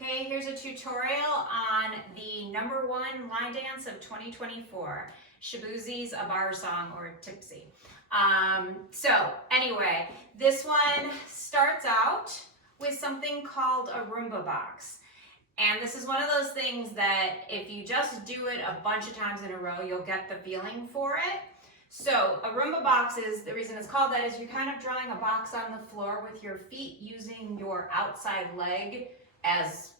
Okay, here's a tutorial on the #1 line dance of 2024, Shaboozey's A Bar Song, or Tipsy. So anyway, this one starts out with something called a rumba box. And this is one of those things that if you just do it a bunch of times in a row, you'll get the feeling for it. So a rumba box is, the reason it's called that is you're kind of drawing a box on the floor with your feet using your outside leg as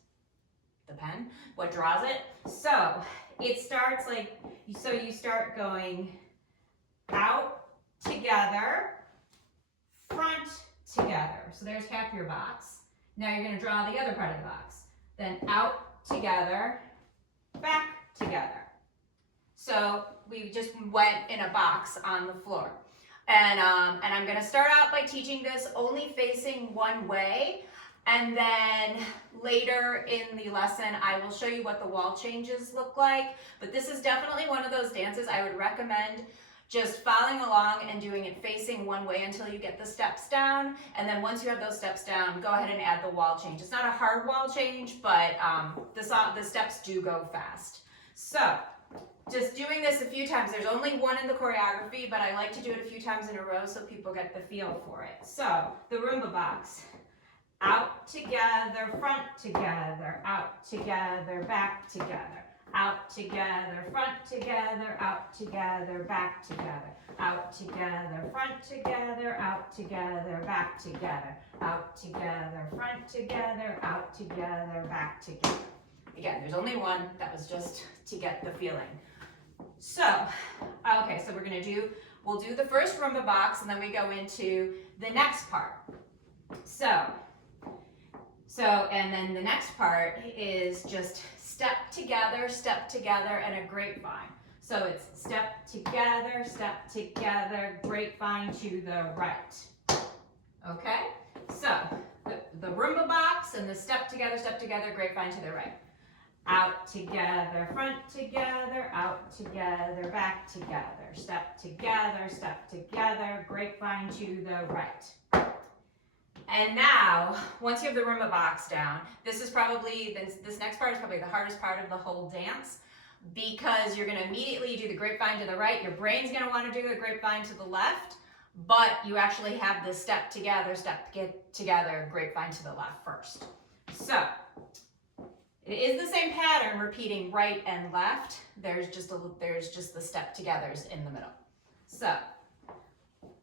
the pen, what draws it. So it starts like, so you start going out together, front together. So there's half your box. Now you're going to draw the other part of the box. Then out together, back together. So we just went in a box on the floor. And I'm going to start out by teaching this only facing one way. And then later in the lesson, I will show you what the wall changes look like. But this is definitely one of those dances I would recommend just following along and doing it facing one way until you get the steps down. And then once you have those steps down, go ahead and add the wall change. It's not a hard wall change, but the steps do go fast. So just doing this a few times. There's only one in the choreography, but I like to do it a few times in a row so people get the feel for it. So the rumba box. Out together, front together, out together, back together. Out together, front together, out together, back together. Out together, front together, out together, back together. Out together, front together, out together, back together. Again, there's only one. That was just to get the feeling. So, okay, so we'll do the first rumba box and then we go into the next part. And then the next part is just step together, and a grapevine. So it's step together, grapevine to the right. Okay? So the rumba box and the step together, grapevine to the right. Out together, front together, out together, back together. Step together, grapevine to the right. And now, once you have the rumba box down, this next part is probably the hardest part of the whole dance because you're going to immediately do the grapevine to the right. Your brain's going to want to do the grapevine to the left, but you actually have the step together, grapevine to the left first. So it is the same pattern, repeating right and left. There's just the step togethers in the middle. So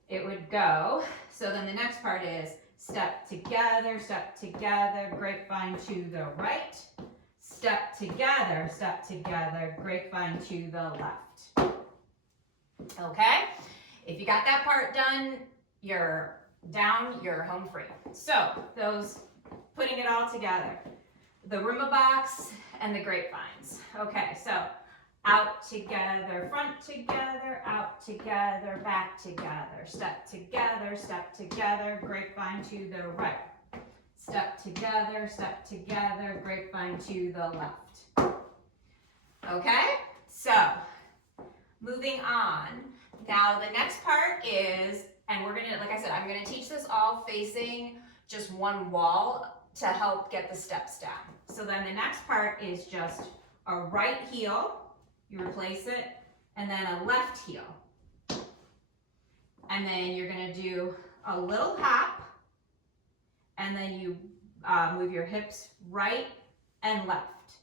it would go. So then the next part is step together, grapevine to the right. Step together, grapevine to the left. Okay? If you got that part done, you're home free. So those, putting it all together. The rumba box and the grapevines. Okay, so out together, front together, out together, back together. Step together, grapevine to the right. Step together, grapevine to the left. Okay, so moving on. Now the next part is, and we're gonna, like I said, I'm gonna teach this all facing just one wall to help get the steps down. So then the next part is just a right heel. You replace it, and then a left heel. And then you're going to do a little hop, and then you move your hips right and left.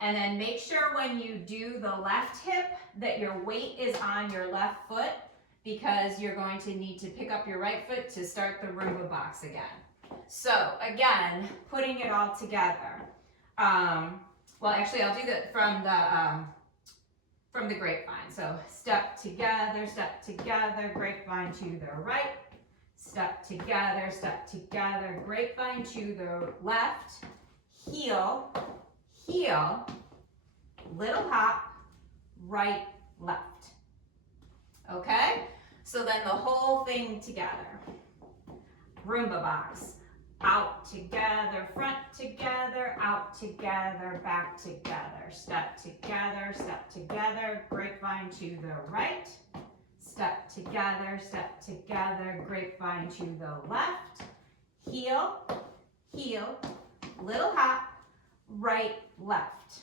And then make sure when you do the left hip that your weight is on your left foot because you're going to need to pick up your right foot to start the rumba box again. So again, putting it all together. Well, actually, I'll do that from the grapevine. So step together, grapevine to the right. Step together, grapevine to the left. Heel, little hop, right, left. Okay? So then the whole thing together. Rumba box. Out together, front together, out together, back together. Step together, grapevine to the right. Step together, grapevine to the left. Heel, little hop, right, left.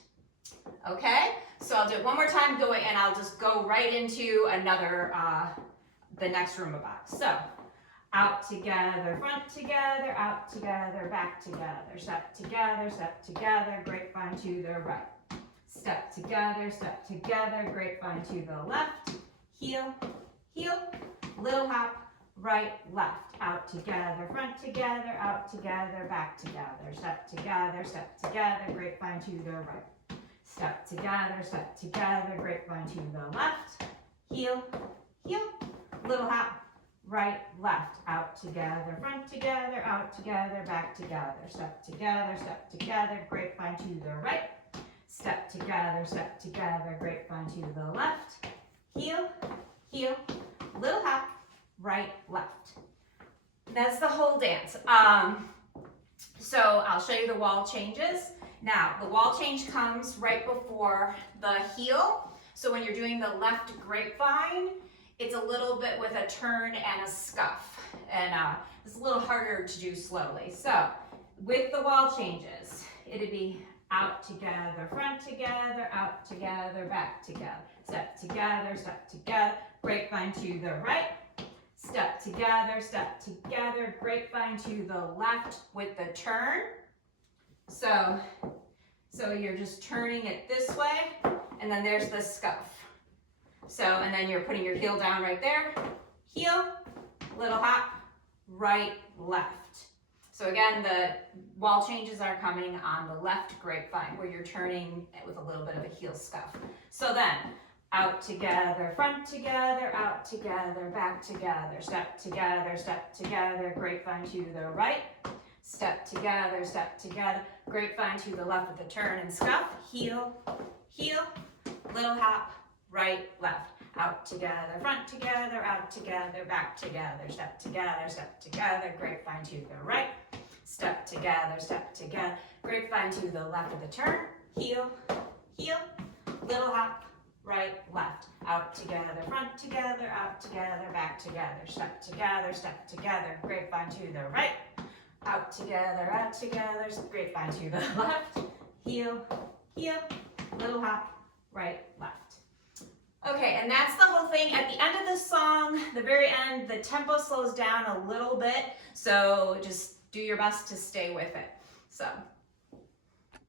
Okay, so I'll do it one more time, and I'll just go right into another, the next Roomba box. So, out together, front together, out together, back together, step together, grapevine to the right. Step together, grapevine to the left, heel, heel, little hop, right, left, out together, front together, out together, back together, step together, grapevine to the right. Step together, grapevine to the left, heel, heel, little hop, right, left, out together, front together, out together, back together, step together, grapevine to the right. Step together, grapevine to the left, heel, heel, little hop, right, left. That's the whole dance. So I'll show you the wall changes. Now, the wall change comes right before the heel. So when you're doing the left grapevine, it's a little bit with a turn and a scuff. And it's a little harder to do slowly. So with the wall changes, it'd be out together, front together, out together, back together. Step together, grapevine to the right. Step together, grapevine to the left with the turn. So you're just turning it this way, and then there's the scuff. So, and then you're putting your heel down right there. Heel, little hop, right, left. So again, the wall changes are coming on the left grapevine where you're turning with a little bit of a heel scuff. So then, out together, front together, out together, back together, step together, grapevine to the right. Step together, grapevine to the left with a turn and scuff. Heel, heel, little hop, right, left. Out together, front together, out together, back together, step together, grapevine to the right. Step together, grapevine to the left with a turn. Heel, heel, little hop, right, left. Out together, front together, out together, back together, step together, grapevine to the right. Out together, grapevine to the left. Heel, heel, little hop, right, left. Okay, and that's the whole thing. At the end of the song, the very end, the tempo slows down a little bit, so just do your best to stay with it. So